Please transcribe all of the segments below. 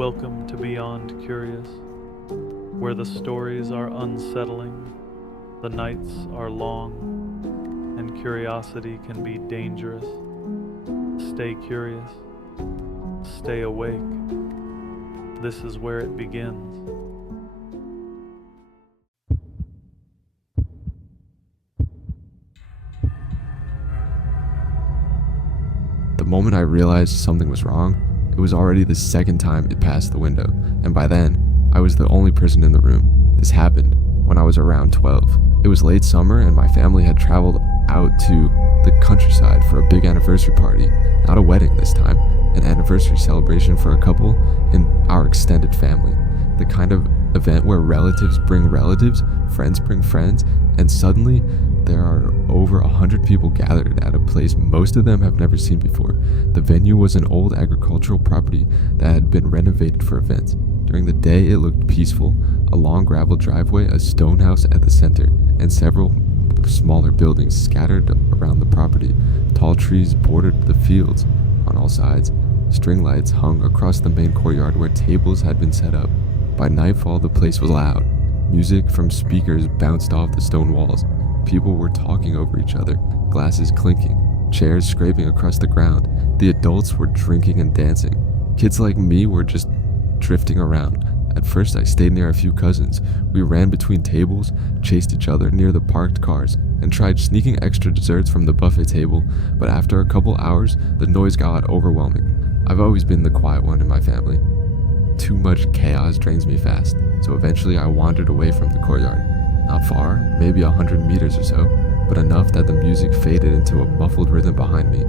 Welcome to Beyond Curious, where the stories are unsettling, the nights are long, and curiosity can be dangerous. Stay curious, stay awake. This is where it begins. The moment I realized something was wrong, it was already the second time it passed the window, and by then, I was the only person in the room. This happened when I was around 12. It was late summer and my family had traveled out to the countryside for a big anniversary party. Not a wedding this time, an anniversary celebration for a couple in our extended family. The kind of event where relatives bring relatives, friends bring friends, and suddenly there are over 100 people gathered at a place most of them have never seen before. The venue was an old agricultural property that had been renovated for events. During the day it looked peaceful, a long gravel driveway, a stone house at the center, and several smaller buildings scattered around the property. Tall trees bordered the fields on all sides. String lights hung across the main courtyard where tables had been set up. By nightfall the place was loud. Music from speakers bounced off the stone walls. People were talking over each other, glasses clinking, chairs scraping across the ground. The adults were drinking and dancing. Kids like me were just drifting around. At first I stayed near a few cousins. We ran between tables, chased each other near the parked cars, and tried sneaking extra desserts from the buffet table, but after a couple hours, the noise got overwhelming. I've always been the quiet one in my family. Too much chaos drains me fast, so eventually I wandered away from the courtyard. Not far, maybe 100 meters or so, but enough that the music faded into a muffled rhythm behind me.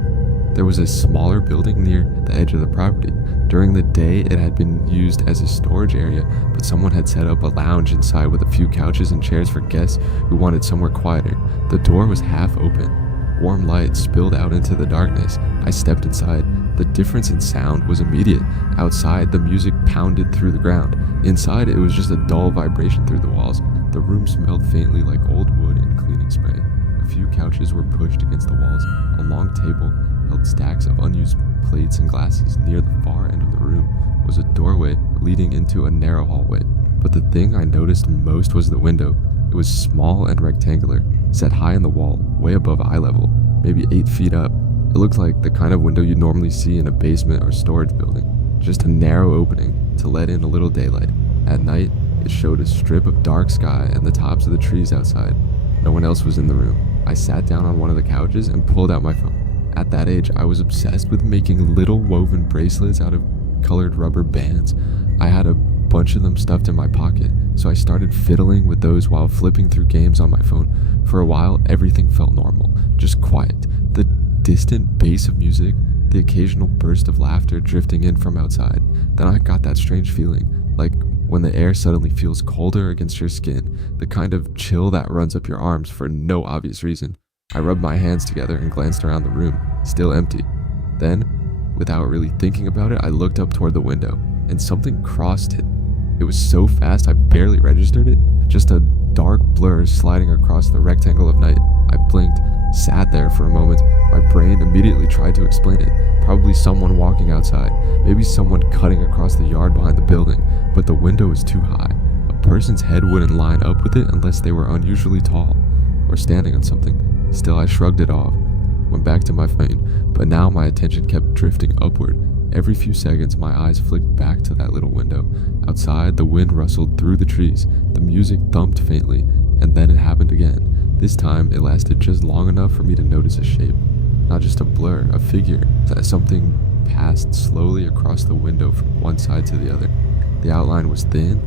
There was a smaller building near the edge of the property. During the day, it had been used as a storage area, but someone had set up a lounge inside with a few couches and chairs for guests who wanted somewhere quieter. The door was half open. Warm light spilled out into the darkness. I stepped inside. The difference in sound was immediate. Outside, the music pounded through the ground. Inside, it was just a dull vibration through the walls. The room smelled faintly like old wood and cleaning spray. A few couches were pushed against the walls. A long table held stacks of unused plates and glasses. Near the far end of the room was a doorway leading into a narrow hallway. But the thing I noticed most was the window. It was small and rectangular, set high in the wall, way above eye level, maybe 8 feet up. It looked like the kind of window you'd normally see in a basement or storage building, just a narrow opening to let in a little daylight. At night, it showed a strip of dark sky and the tops of the trees outside. No one else was in the room. I sat down on one of the couches and pulled out my phone. At that age, I was obsessed with making little woven bracelets out of colored rubber bands. I had a bunch of them stuffed in my pocket, so I started fiddling with those while flipping through games on my phone. For a while, everything felt normal, just quiet. The distant bass of music, the occasional burst of laughter drifting in from outside. Then I got that strange feeling, like when the air suddenly feels colder against your skin, the kind of chill that runs up your arms for no obvious reason. I rubbed my hands together and glanced around the room, still empty. Then, without really thinking about it, I looked up toward the window, and something crossed it. It was so fast I barely registered it, just a dark blur sliding across the rectangle of night. I blinked, sat there for a moment. My brain immediately tried to explain it. Probably someone walking outside, maybe someone cutting across the yard behind the building, but the window was too high. A person's head wouldn't line up with it unless they were unusually tall, or standing on something. Still, I shrugged it off, went back to my phone, but now my attention kept drifting upward. Every few seconds, my eyes flicked back to that little window. Outside, the wind rustled through the trees, the music thumped faintly, and then it happened again. This time, it lasted just long enough for me to notice a shape. Not just a blur, a figure. Something passed slowly across the window from one side to the other. The outline was thin,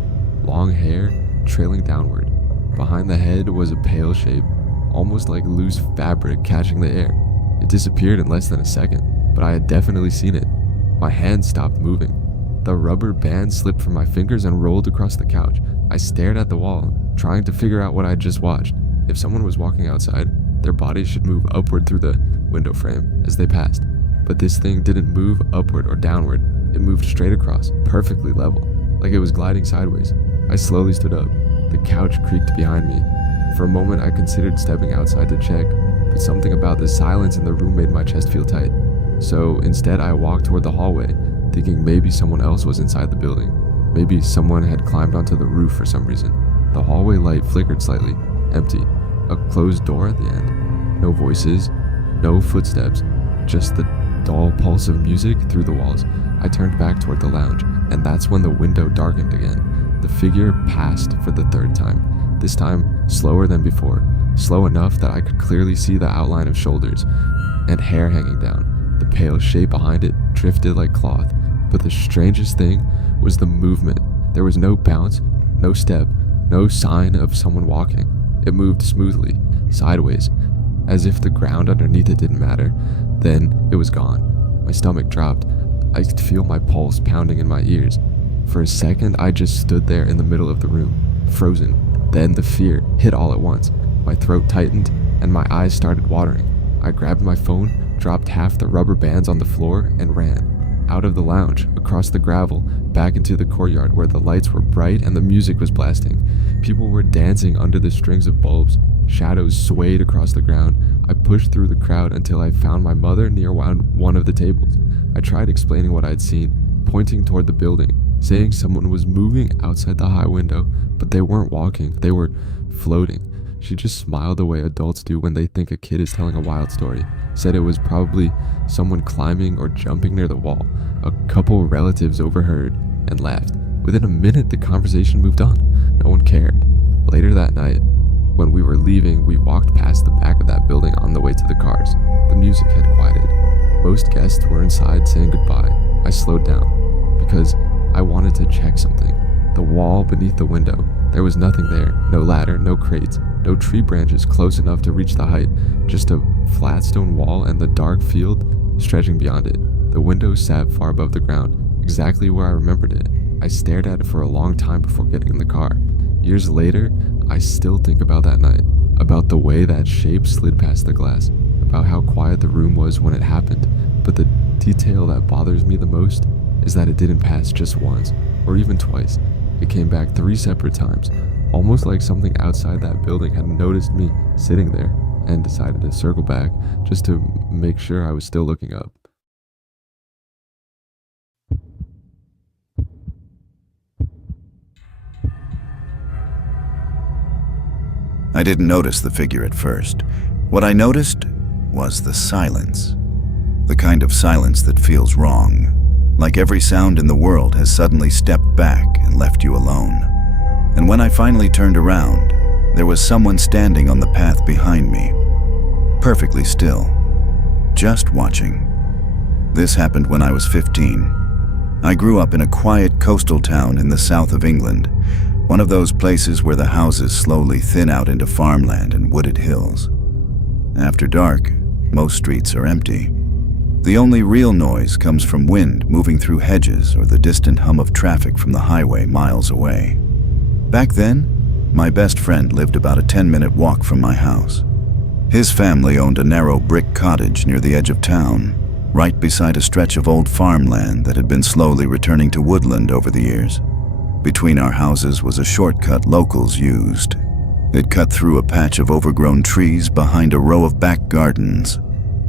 long hair, trailing downward. Behind the head was a pale shape, almost like loose fabric catching the air. It disappeared in less than a second, but I had definitely seen it. My hand stopped moving. The rubber band slipped from my fingers and rolled across the couch. I stared at the wall, trying to figure out what I had just watched. If someone was walking outside, their bodies should move upward through the window frame as they passed. But this thing didn't move upward or downward. It moved straight across, perfectly level, like it was gliding sideways. I slowly stood up. The couch creaked behind me. For a moment, I considered stepping outside to check, but something about the silence in the room made my chest feel tight. So instead, I walked toward the hallway. thinking maybe someone else was inside the building. Maybe someone had climbed onto the roof for some reason. The hallway light flickered slightly, empty. A closed door at the end. No voices, no footsteps, just the dull pulse of music through the walls. I turned back toward the lounge, and that's when the window darkened again. The figure passed for the third time, this time slower than before, slow enough that I could clearly see the outline of shoulders and hair hanging down. The pale shape behind it drifted like cloth, but the strangest thing was the movement. There was no bounce, no step, no sign of someone walking. It moved smoothly, sideways, as if the ground underneath it didn't matter. Then it was gone. My stomach dropped. I could feel my pulse pounding in my ears. For a second, I just stood there in the middle of the room, frozen. Then the fear hit all at once. My throat tightened, and my eyes started watering. I grabbed my phone, dropped half the rubber bands on the floor, and ran. Out of the lounge, across the gravel, back into the courtyard where the lights were bright and the music was blasting. People were dancing under the strings of bulbs. Shadows swayed across the ground. I pushed through the crowd until I found my mother near one of the tables. I tried explaining what I had seen, pointing toward the building, saying someone was moving outside the high window, but they weren't walking, they were floating. She just smiled the way adults do when they think a kid is telling a wild story, said it was probably someone climbing or jumping near the wall. A couple relatives overheard and laughed. Within a minute, the conversation moved on. No one cared. Later that night, when we were leaving, we walked past the back of that building on the way to the cars. The music had quieted. Most guests were inside saying goodbye. I slowed down because I wanted to check something. The wall beneath the window. There was nothing there. No ladder, no crates, no tree branches close enough to reach the height. Just a flat stone wall and the dark field stretching beyond it. The window sat far above the ground, exactly where I remembered it. I stared at it for a long time before getting in the car. Years later, I still think about that night, about the way that shape slid past the glass, about how quiet the room was when it happened. But the detail that bothers me the most is that it didn't pass just once, or even twice. It came back 3 separate times, almost like something outside that building had noticed me sitting there and decided to circle back just to make sure I was still looking up. I didn't notice the figure at first. What I noticed was the silence. The kind of silence that feels wrong, like every sound in the world has suddenly stepped back and left you alone. And when I finally turned around, there was someone standing on the path behind me, perfectly still, just watching. This happened when I was 15. I grew up in a quiet coastal town in the south of England, one of those places where the houses slowly thin out into farmland and wooded hills. After dark, most streets are empty. The only real noise comes from wind moving through hedges or the distant hum of traffic from the highway miles away. Back then, my best friend lived about a 10-minute walk from my house. His family owned a narrow brick cottage near the edge of town, right beside a stretch of old farmland that had been slowly returning to woodland over the years. Between our houses was a shortcut locals used. It cut through a patch of overgrown trees behind a row of back gardens.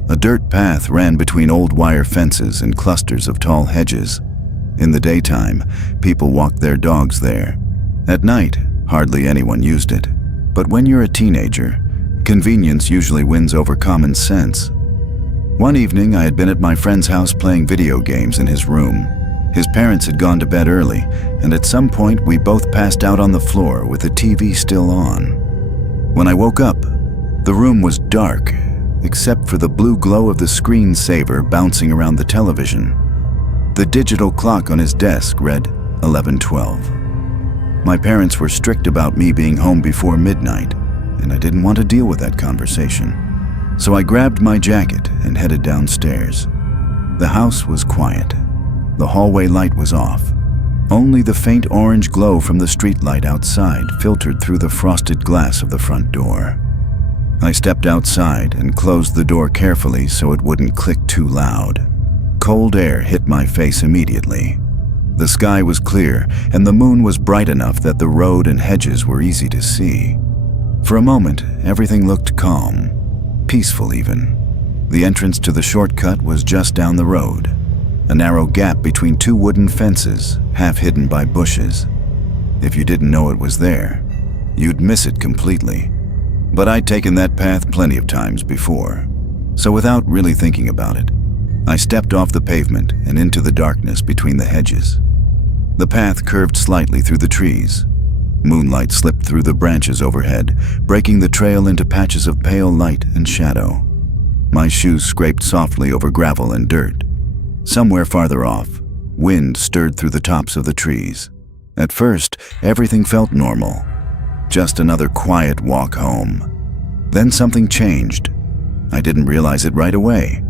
A dirt path ran between old wire fences and clusters of tall hedges. In the daytime, people walked their dogs there. At night, hardly anyone used it. But when you're a teenager, convenience usually wins over common sense. One evening, I had been at my friend's house playing video games in his room. His parents had gone to bed early, and at some point we both passed out on the floor with the TV still on. When I woke up, the room was dark, except for the blue glow of the screensaver bouncing around the television. The digital clock on his desk read 11:12. My parents were strict about me being home before midnight, and I didn't want to deal with that conversation. So I grabbed my jacket and headed downstairs. The house was quiet. The hallway light was off. Only the faint orange glow from the streetlight outside filtered through the frosted glass of the front door. I stepped outside and closed the door carefully so it wouldn't click too loud. Cold air hit my face immediately. The sky was clear, and the moon was bright enough that the road and hedges were easy to see. For a moment, everything looked calm, peaceful even. The entrance to the shortcut was just down the road. a narrow gap between two wooden fences, half hidden by bushes. If you didn't know it was there, you'd miss it completely. But I'd taken that path plenty of times before, so without really thinking about it, I stepped off the pavement and into the darkness between the hedges. The path curved slightly through the trees. Moonlight slipped through the branches overhead, breaking the trail into patches of pale light and shadow. My shoes scraped softly over gravel and dirt. Somewhere farther off, wind stirred through the tops of the trees. At first, everything felt normal. Just another quiet walk home. Then something changed. I didn't realize it right away,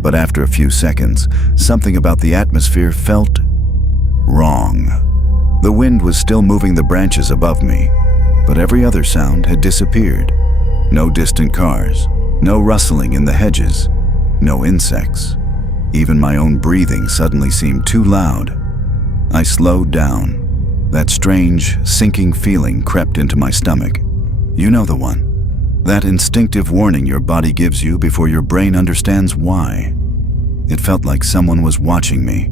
but after a few seconds, something about the atmosphere felt wrong. The wind was still moving the branches above me, but every other sound had disappeared. No distant cars, no rustling in the hedges, no insects. Even my own breathing suddenly seemed too loud. I slowed down. That strange, sinking feeling crept into my stomach. You know the one. That instinctive warning your body gives you before your brain understands why. It felt like someone was watching me.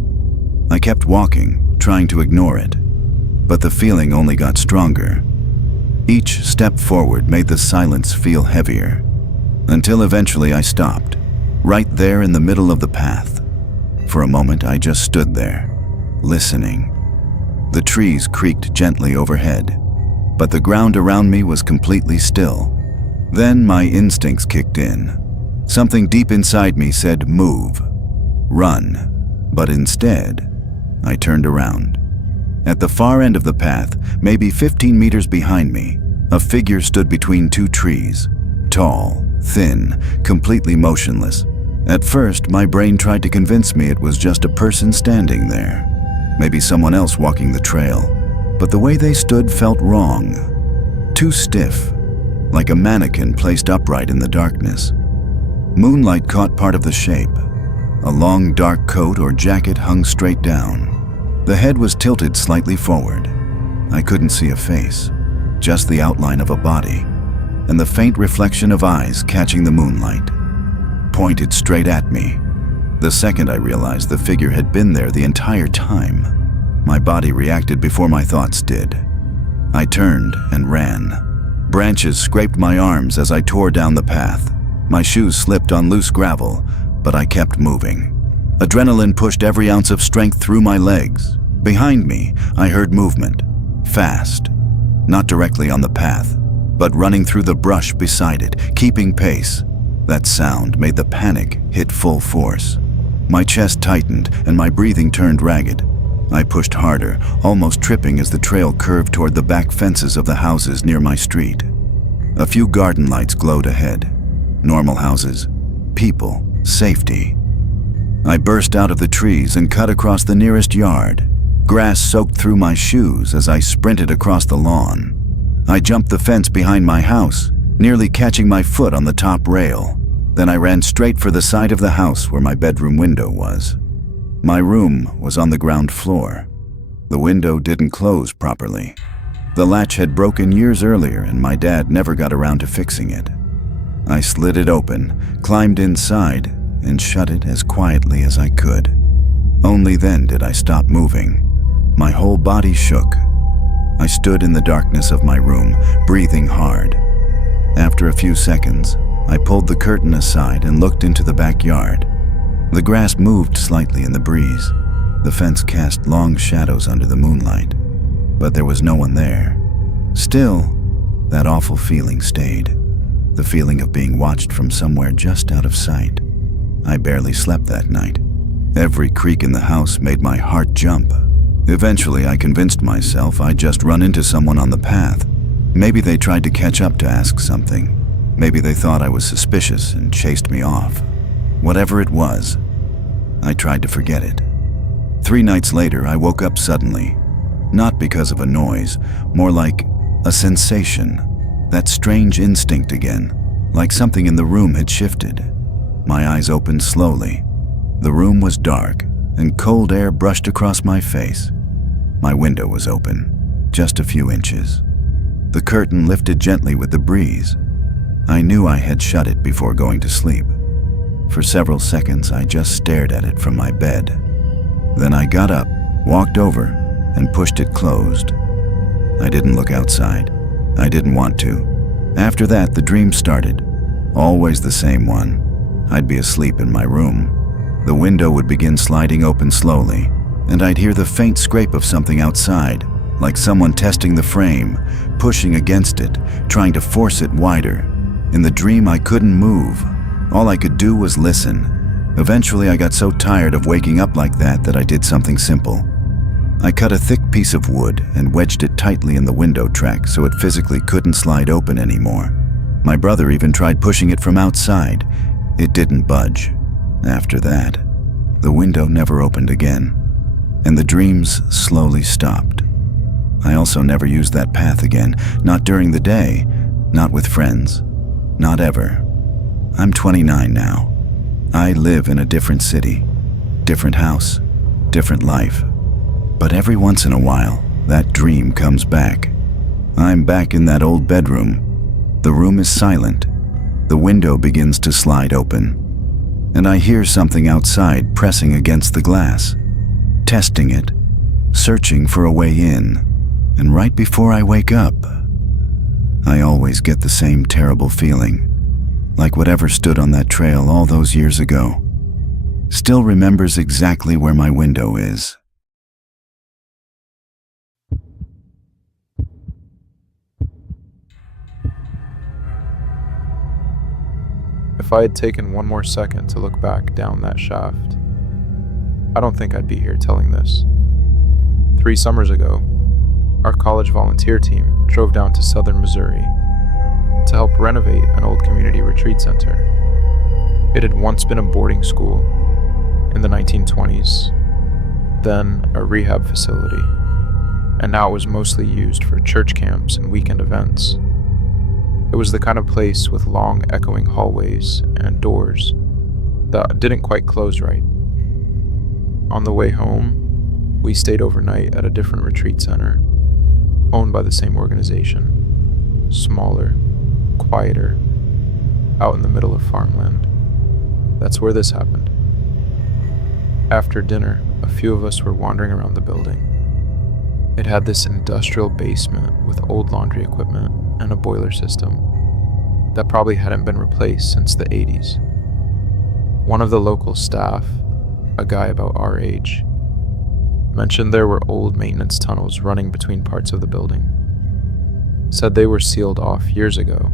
I kept walking, trying to ignore it, but the feeling only got stronger. Each step forward made the silence feel heavier, until eventually I stopped, right there in the middle of the path. For a moment, I just stood there, listening. The trees creaked gently overhead, but the ground around me was completely still. Then my instincts kicked in. Something deep inside me said, "Move, run." But instead, I turned around. At the far end of the path, maybe 15 meters behind me, a figure stood between two trees. Tall, thin, completely motionless. At first, my brain tried to convince me it was just a person standing there. Maybe someone else walking the trail. But the way they stood felt wrong. Too stiff, like a mannequin placed upright in the darkness. Moonlight caught part of the shape. A long dark coat or jacket hung straight down. The head was tilted slightly forward. I couldn't see a face, just the outline of a body, and the faint reflection of eyes catching the moonlight. Pointed straight at me. The second I realized the figure had been there the entire time, my body reacted before my thoughts did. I turned and ran. Branches scraped my arms as I tore down the path. My shoes slipped on loose gravel, but I kept moving. Adrenaline pushed every ounce of strength through my legs. Behind me, I heard movement. Fast. Not directly on the path, but running through the brush beside it, keeping pace. That sound made the panic hit full force. My chest tightened and my breathing turned ragged. I pushed harder, almost tripping as the trail curved toward the back fences of the houses near my street. A few garden lights glowed ahead. Normal houses, people, safety. I burst out of the trees and cut across the nearest yard. Grass soaked through my shoes as I sprinted across the lawn. I jumped the fence behind my house, nearly catching my foot on the top rail. Then I ran straight for the side of the house where my bedroom window was. My room was on the ground floor. The window didn't close properly. The latch had broken years earlier and my dad never got around to fixing it. I slid it open, climbed inside, and shut it as quietly as I could. Only then did I stop moving. My whole body shook. I stood in the darkness of my room, breathing hard. After a few seconds, I pulled the curtain aside and looked into the backyard. The grass moved slightly in the breeze. The fence cast long shadows under the moonlight, but there was no one there. Still, that awful feeling stayed. The feeling of being watched from somewhere just out of sight. I barely slept that night. Every creak in the house made my heart jump. Eventually, I convinced myself I'd just run into someone on the path. Maybe they tried to catch up to ask something. Maybe they thought I was suspicious and chased me off. Whatever it was, I tried to forget it. 3 nights later, I woke up suddenly. Not because of a noise, more like a sensation. That strange instinct again, like something in the room had shifted. My eyes opened slowly. The room was dark, and cold air brushed across my face. My window was open, just a few inches. The curtain lifted gently with the breeze. I knew I had shut it before going to sleep. For several seconds, I just stared at it from my bed. Then I got up, walked over, and pushed it closed. I didn't look outside. I didn't want to. After that, the dream started. Always the same one. I'd be asleep in my room. The window would begin sliding open slowly, and I'd hear the faint scrape of something outside, like someone testing the frame, pushing against it, trying to force it wider. In the dream, I couldn't move. All I could do was listen. Eventually, I got so tired of waking up like that I did something simple. I cut a thick piece of wood and wedged it tightly in the window track so it physically couldn't slide open anymore. My brother even tried pushing it from outside. It didn't budge. After that, the window never opened again, and the dreams slowly stopped. I also never used that path again, not during the day, not with friends, not ever. I'm 29 now. I live in a different city, different house, different life. But every once in a while, that dream comes back. I'm back in that old bedroom. The room is silent. The window begins to slide open, and I hear something outside pressing against the glass, testing it, searching for a way in. And right before I wake up, I always get the same terrible feeling, like whatever stood on that trail all those years ago still remembers exactly where my window is. If I had taken one more second to look back down that shaft, I don't think I'd be here telling this. 3 summers ago, our college volunteer team drove down to southern Missouri to help renovate an old community retreat center. It had once been a boarding school in the 1920s, then a rehab facility, and now it was mostly used for church camps and weekend events. It was the kind of place with long echoing hallways and doors that didn't quite close right. On the way home, we stayed overnight at a different retreat center, owned by the same organization, smaller, quieter, out in the middle of farmland. That's where this happened. After dinner, a few of us were wandering around the building. It had this industrial basement with old laundry equipment and a boiler system that probably hadn't been replaced since the 80s. One of the local staff, a guy about our age, mentioned there were old maintenance tunnels running between parts of the building. Said they were sealed off years ago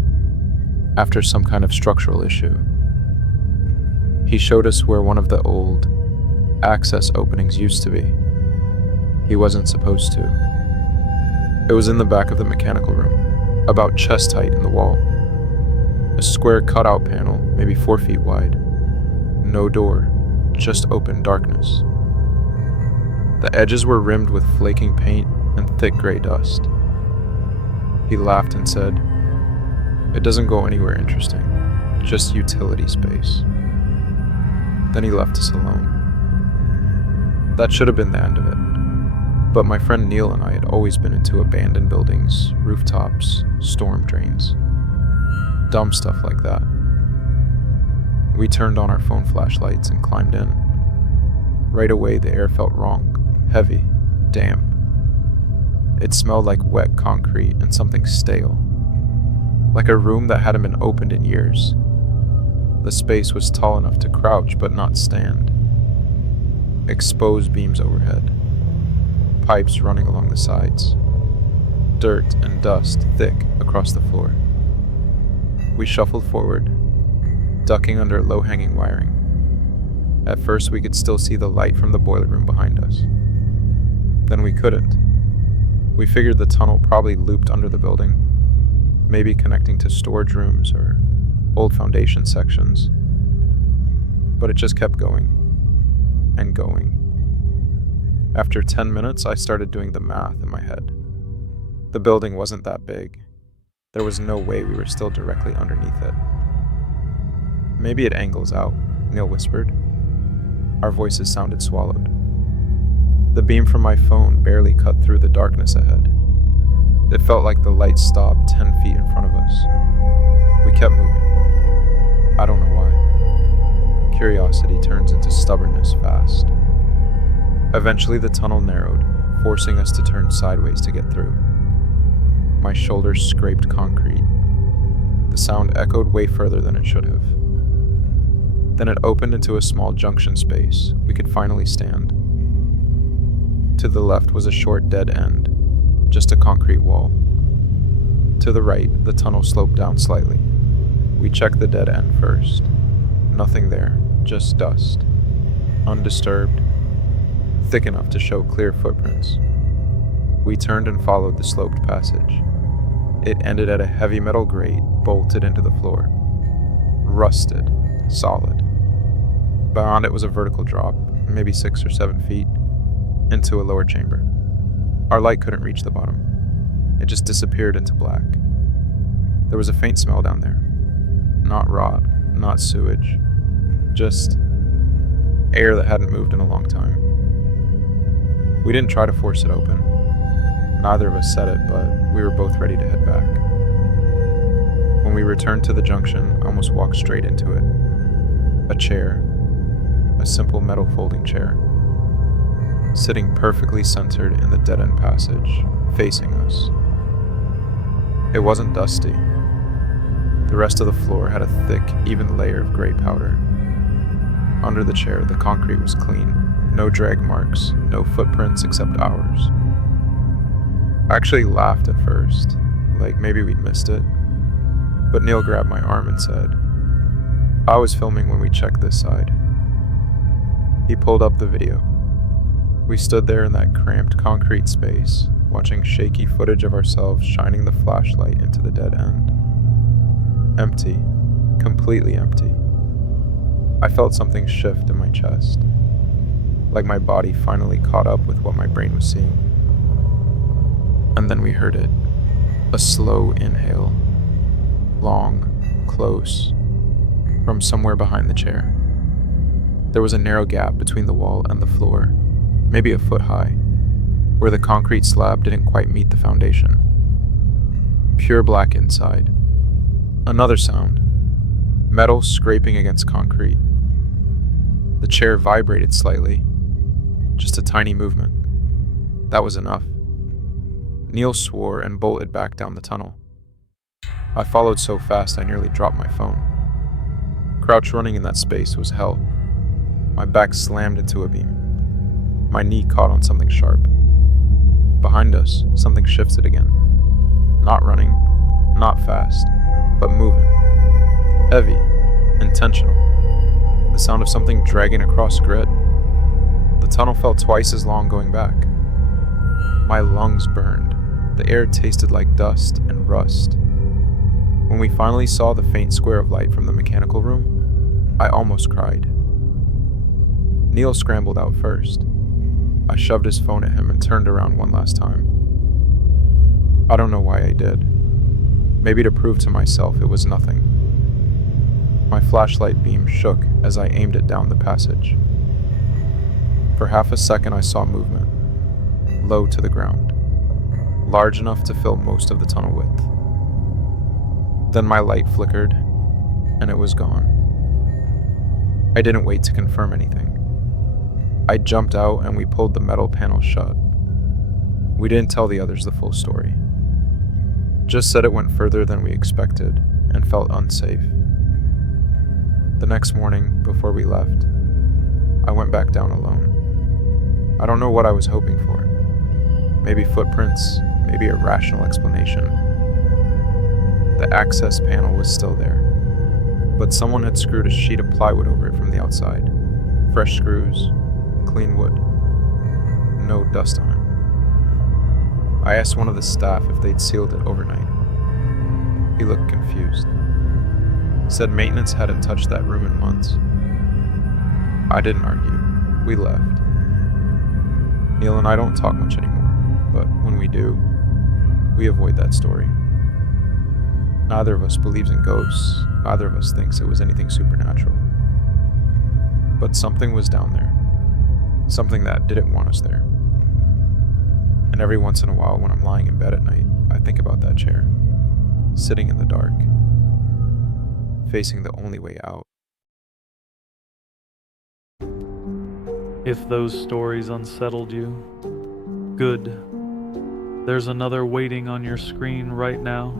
after some kind of structural issue. He showed us where one of the old access openings used to be. He wasn't supposed to. It was in the back of the mechanical room, about chest height in the wall. A square cutout panel, maybe 4 feet wide. No door, just open darkness. The edges were rimmed with flaking paint and thick gray dust. He laughed and said, "It doesn't go anywhere interesting, just utility space." Then he left us alone. That should have been the end of it. But my friend Neil and I had always been into abandoned buildings, rooftops, storm drains, dumb stuff like that. We turned on our phone flashlights and climbed in. Right away, the air felt wrong, heavy, damp. It smelled like wet concrete and something stale, like a room that hadn't been opened in years. The space was tall enough to crouch but not stand. Exposed beams overhead, pipes running along the sides, dirt and dust thick across the floor. We shuffled forward, ducking under low-hanging wiring. At first, we could still see the light from the boiler room behind us. Then we couldn't. We figured the tunnel probably looped under the building, maybe connecting to storage rooms or old foundation sections. But it just kept going and going. After 10 minutes, I started doing the math in my head. The building wasn't that big. There was no way we were still directly underneath it. "Maybe it angles out," Neil whispered. Our voices sounded swallowed. The beam from my phone barely cut through the darkness ahead. It felt like the light stopped 10 feet in front of us. We kept moving. I don't know why. Curiosity turns into stubbornness fast. Eventually, the tunnel narrowed, forcing us to turn sideways to get through. My shoulders scraped concrete. The sound echoed way further than it should have. Then it opened into a small junction space we could finally stand. To the left was a short dead end, just a concrete wall. To the right, the tunnel sloped down slightly. We checked the dead end first. Nothing there, just dust. Undisturbed, thick enough to show clear footprints. We turned and followed the sloped passage. It ended at a heavy metal grate bolted into the floor. Rusted, solid. Beyond it was a vertical drop, maybe 6 or 7 feet, into a lower chamber. Our light couldn't reach the bottom. It just disappeared into black. There was a faint smell down there. Not rot, not sewage, just air that hadn't moved in a long time. We didn't try to force it open. Neither of us said it, but we were both ready to head back. When we returned to the junction, I almost walked straight into it. A chair, a simple metal folding chair, sitting perfectly centered in the dead-end passage, facing us. It wasn't dusty. The rest of the floor had a thick, even layer of gray powder. Under the chair, the concrete was clean. No drag marks, no footprints except ours. I actually laughed at first, like maybe we'd missed it. But Neil grabbed my arm and said, "I was filming when we checked this side." He pulled up the video. We stood there in that cramped concrete space, watching shaky footage of ourselves shining the flashlight into the dead end. Empty, completely empty. I felt something shift in my chest, like my body finally caught up with what my brain was seeing. And then we heard it, a slow inhale, long, close, from somewhere behind the chair. There was a narrow gap between the wall and the floor, maybe a foot high, where the concrete slab didn't quite meet the foundation. Pure black inside. Another sound, metal scraping against concrete. The chair vibrated slightly, just a tiny movement. That was enough. Neil swore and bolted back down the tunnel. I followed so fast I nearly dropped my phone. Crouch running in that space was hell. My back slammed into a beam. My knee caught on something sharp. Behind us, something shifted again. Not running, not fast, but moving. Heavy, intentional. The sound of something dragging across grit. The tunnel felt twice as long going back. My lungs burned. The air tasted like dust and rust. When we finally saw the faint square of light from the mechanical room, I almost cried. Neil scrambled out first. I shoved his phone at him and turned around one last time. I don't know why I did. Maybe to prove to myself it was nothing. My flashlight beam shook as I aimed it down the passage. For half a second I saw movement, low to the ground, large enough to fill most of the tunnel width. Then my light flickered, and it was gone. I didn't wait to confirm anything. I jumped out and we pulled the metal panel shut. We didn't tell the others the full story. Just said it went further than we expected and felt unsafe. The next morning, before we left, I went back down alone. I don't know what I was hoping for. Maybe footprints, maybe a rational explanation. The access panel was still there, but someone had screwed a sheet of plywood over it from the outside. Fresh screws, clean wood, no dust on it. I asked one of the staff if they'd sealed it overnight. He looked confused. Said maintenance hadn't touched that room in months. I didn't argue. We left. Neil and I don't talk much anymore, but when we do, we avoid that story. Neither of us believes in ghosts. Neither of us thinks it was anything supernatural. But something was down there. Something that didn't want us there. And every once in a while when I'm lying in bed at night, I think about that chair, sitting in the dark, facing the only way out. If those stories unsettled you, good. There's another waiting on your screen right now.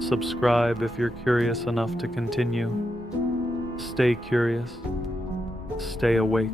Subscribe if you're curious enough to continue. Stay curious. Stay awake.